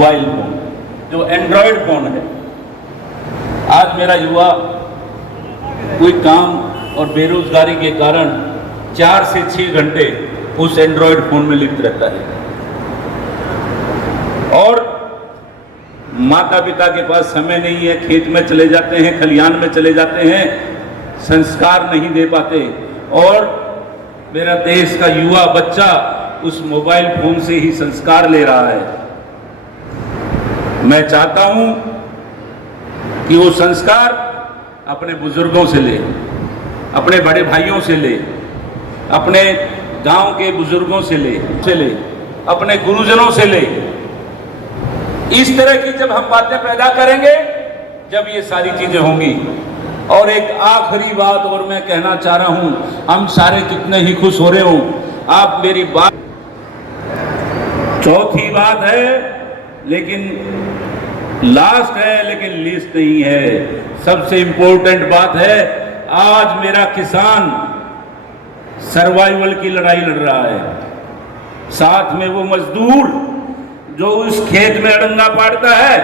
Mobile phone, जो Android phone है। आज मेरा युवा कोई काम और बेरोजगारी के कारण 4 से 6 घंटे उस एंड्रॉयड फोन में लिप्त रहता है और माता पिता के पास समय नहीं है, खेत में चले जाते हैं, खलिहान में चले जाते हैं, संस्कार नहीं दे पाते। और मेरा देश का युवा बच्चा उस मोबाइल फोन से ही संस्कार ले रहा है। मैं चाहता हूं कि वो संस्कार अपने बुजुर्गों से ले, अपने बड़े भाइयों से ले, अपने गांव के बुजुर्गों से ले, अपने गुरुजनों से ले। इस तरह की जब हम बातें पैदा करेंगे, जब ये सारी चीजें होंगी। और एक आखिरी बात और मैं कहना चाह रहा हूं, हम सारे कितने ही खुश हो रहे हो, आप मेरी बात, चौथी बात है लेकिन लास्ट है, लेकिन लिस्ट नहीं है। सबसे इंपॉर्टेंट बात है, आज मेरा किसान सर्वाइवल की लड़ाई लड़ रहा है। साथ में वो मजदूर जो उस खेत में अड़ंगा पाड़ता है,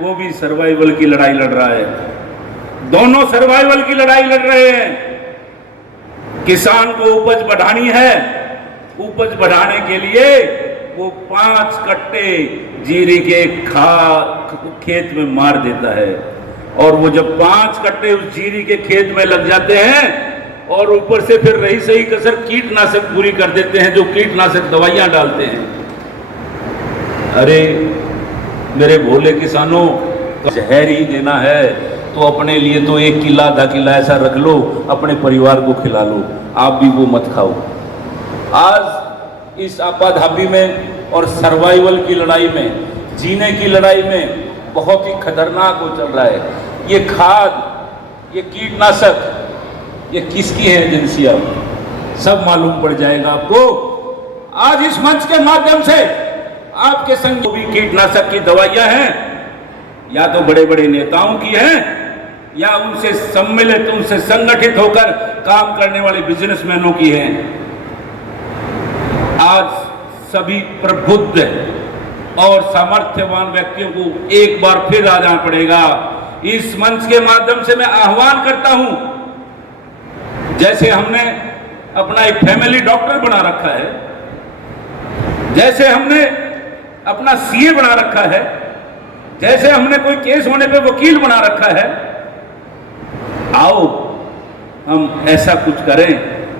वो भी सर्वाइवल की लड़ाई लड़ रहा है। दोनों सर्वाइवल की लड़ाई लड़ रहे हैं। किसान को उपज बढ़ानी है, उपज बढ़ाने के लिए वो 5 कट्टे जीरे के खेत में मार देता है। और वो जब 5 कट्टे उस जीरे के खेत में लग जाते हैं और ऊपर से फिर रही सही कसर कीटनाशक पूरी कर देते हैं, जो कीटनाशक दवाइयां डालते हैं। अरे मेरे भोले किसानों, जहर ही देना है तो अपने लिए तो 1 किला आधा किला ऐसा रख लो, अपने परिवार को खिला लो, आप भी वो मत खाओ। आज इस आपाधापी में और सर्वाइवल की लड़ाई में, जीने की लड़ाई में बहुत ही खतरनाक हो चल रहा है। ये खाद, ये कीटनाशक, ये किसकी है एजेंसियां, सब मालूम पड़ जाएगा आपको। आज इस मंच के माध्यम से आपके संग भी कीटनाशक की दवाइयां हैं, या तो बड़े बड़े नेताओं की हैं, या उनसे सम्मिलित, उनसे संगठित होकर काम करने वाले बिजनेसमैनों की हैं। आज सभी प्रबुद्ध और सामर्थ्यवान व्यक्तियों को एक बार फिर आ जाना पड़ेगा। इस मंच के माध्यम से मैं आह्वान करता हूं, जैसे हमने अपना एक फैमिली डॉक्टर बना रखा है, जैसे हमने अपना सीए बना रखा है, जैसे हमने कोई केस होने पे वकील बना रखा है, आओ हम ऐसा कुछ करें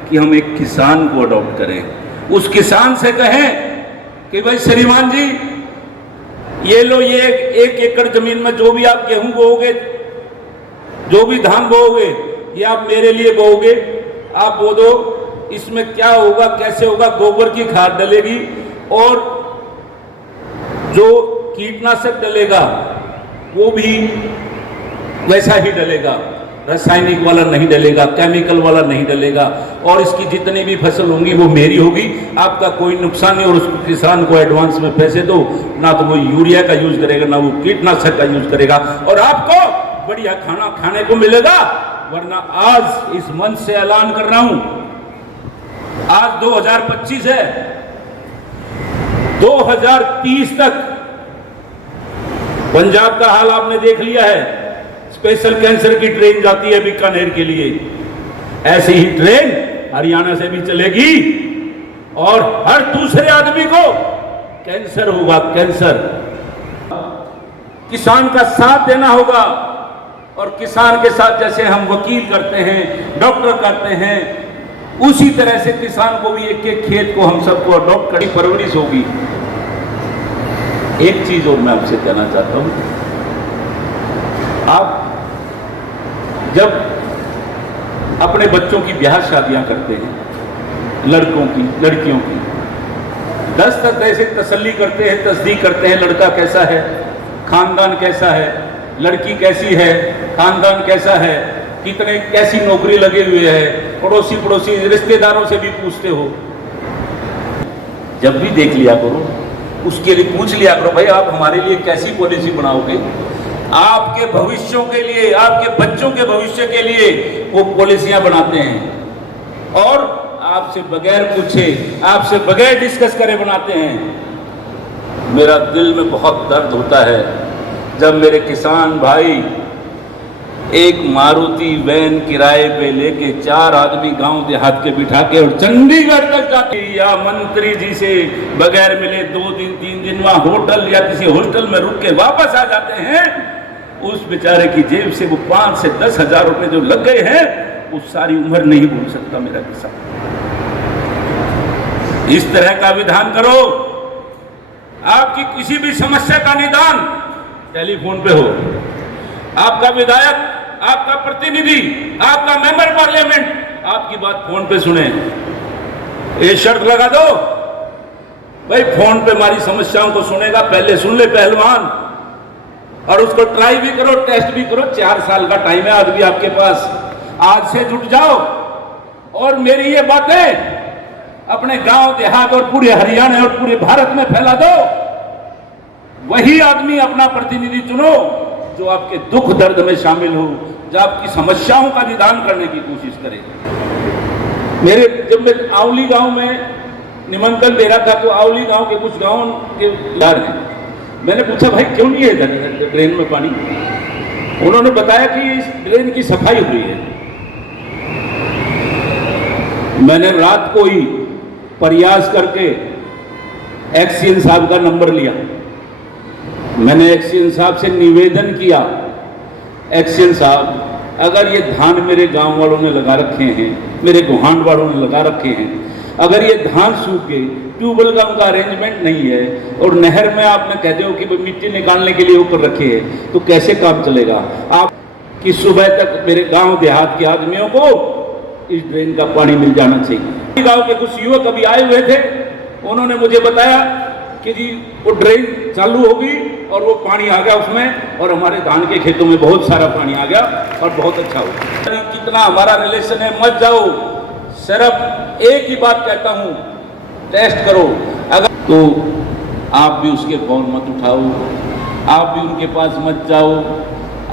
कि हम एक किसान को अडॉप्ट करें। उस किसान से कहें कि भाई श्रीमान जी, ये लो, ये 1 एकड़ जमीन में जो भी आप गेहूं बोओगे, जो भी धान बोओगे, ये आप मेरे लिए बोओगे, आप बो दो। इसमें क्या होगा, कैसे होगा, गोबर की खाद डलेगी और जो कीटनाशक डलेगा वो भी वैसा ही डलेगा, रासायनिक वाला नहीं डलेगा, केमिकल वाला नहीं डलेगा। और इसकी जितनी भी फसल होंगी वो मेरी होगी, आपका कोई नुकसान नहीं। और उस किसान को एडवांस में पैसे दो, ना तो वो यूरिया का यूज करेगा, ना वो कीटनाशक का यूज करेगा, और आपको बढ़िया खाना खाने को मिलेगा। वरना आज इस मंच से ऐलान कर रहा हूं, आज 2025 है, 2030 तक पंजाब का हाल आपने देख लिया है। स्पेशल कैंसर की ट्रेन जाती है बीकानेर के लिए, ऐसी ही ट्रेन हरियाणा से भी चलेगी और हर दूसरे आदमी को कैंसर होगा, कैंसर। किसान का साथ देना होगा और किसान के साथ जैसे हम वकील करते हैं, डॉक्टर करते हैं, उसी तरह से किसान को भी एक खेत को हम सबको अडॉप्ट करी परवरिश होगी। एक चीज और मैं आपसे कहना चाहता हूं, आप जब अपने बच्चों की ब्याह शादियां करते हैं, लड़कों की, लड़कियों की, 10 तक ऐसे तसल्ली करते हैं, तस्दीक करते हैं, लड़का कैसा है, खानदान कैसा है, लड़की कैसी है, खानदान कैसा है, कितने कैसी नौकरी लगे हुए हैं, पड़ोसी रिश्तेदारों से भी पूछते हो। जब भी देख लिया करो, उसके लिए पूछ लिया करो, भाई आप हमारे लिए कैसी पॉलिसी बनाओगे, आपके भविष्यों के लिए, आपके बच्चों के भविष्य के लिए वो पॉलिसियां बनाते हैं और आपसे बगैर पूछे, आपसे बगैर डिस्कस करे बनाते हैं। मेरा दिल में बहुत दर्द होता है जब मेरे किसान भाई एक मारुति वैन किराए पे लेके 4 आदमी गांव देहात के बिठा के और चंडीगढ़ तक जाते या मंत्री जी से बगैर मिले 2 दिन 3 दिन वहां होटल या किसी हॉस्टल में रुक के वापस आ जाते हैं। उस बेचारे की जेब से वो 5 से 10 हजार रुपए जो लग गए हैं वो सारी उम्र नहीं भूल सकता मेरा किसान। इस तरह का विधान करो। आपकी किसी भी समस्या का निदान टेलीफोन पे हो, आपका विधायक, आपका प्रतिनिधि, आपका मेंबर पार्लियामेंट आपकी बात फोन पे सुने। ये शर्त लगा दो भाई, फोन पे हमारी समस्याओं को सुनेगा, पहले सुन ले पहलवान, और उसको ट्राई भी करो, टेस्ट भी करो। 4 साल का टाइम है आज भी आपके पास। आज से जुट जाओ और मेरी ये बातें अपने गांव देहात और पूरे हरियाणा और पूरे भारत में फैला दो। वही आदमी अपना प्रतिनिधि चुनो जो आपके दुख दर्द में शामिल हो, जो आपकी समस्याओं का निदान करने की कोशिश करे। जब मैं आवली गांव में निमंत्रण दे रहा था तो आवली गांव के कुछ गांव के यार हैं, मैंने पूछा भाई क्यों नहीं है ड्रेन में पानी? उन्होंने बताया कि इस ड्रेन की सफाई हुई है। मैंने रात को ही प्रयास करके एक्सीएन साहब का नंबर लिया। मैंने एक्सीएन साहब से निवेदन किया, एक्सीएन साहब अगर ये धान मेरे गांव वालों ने लगा रखे हैं, मेरे गुहांड वालों ने लगा रखे हैं, अगर ये धान सूख गए, ट्यूबवेल का उनका अरेंजमेंट नहीं है और नहर में आपने कहते हो कि मिट्टी निकालने के लिए ऊपर रखे है, तो कैसे काम चलेगा? आप कि सुबह तक मेरे गांव देहात के आदमियों को इस ड्रेन का पानी मिल जाना चाहिए। गांव के कुछ युवक अभी आए हुए थे, उन्होंने मुझे बताया कि जी वो ड्रेन चालू होगी और वो पानी आ गया उसमें, और हमारे धान के खेतों में बहुत सारा पानी आ गया और बहुत अच्छा हुआ। कितना हमारा रिलेशन है, मत जाओ। सिर्फ एक ही बात कहता हूँ, टेस्ट करो। अगर तो आप भी उसके फोन मत उठाओ, आप भी उनके पास मत जाओ।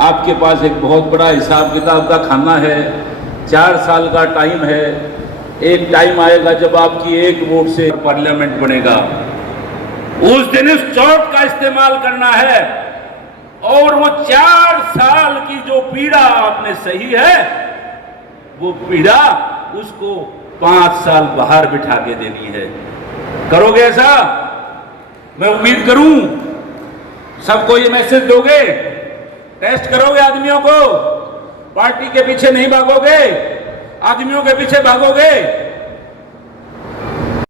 आपके पास एक बहुत बड़ा हिसाब किताब का खाना है, 4 साल का टाइम है। एक टाइम आएगा जब आपकी एक वोट से पार्लियामेंट बनेगा, उस दिन उस चोट का इस्तेमाल करना है। और वो 4 साल की जो पीड़ा आपने सही है, वो पीड़ा उसको 5 साल बाहर बिठा के देनी है। करोगे ऐसा? मैं उम्मीद करूं सबको ये मैसेज दोगे, टेस्ट करोगे आदमियों को, पार्टी के पीछे नहीं भागोगे, आदमियों के पीछे भागोगे।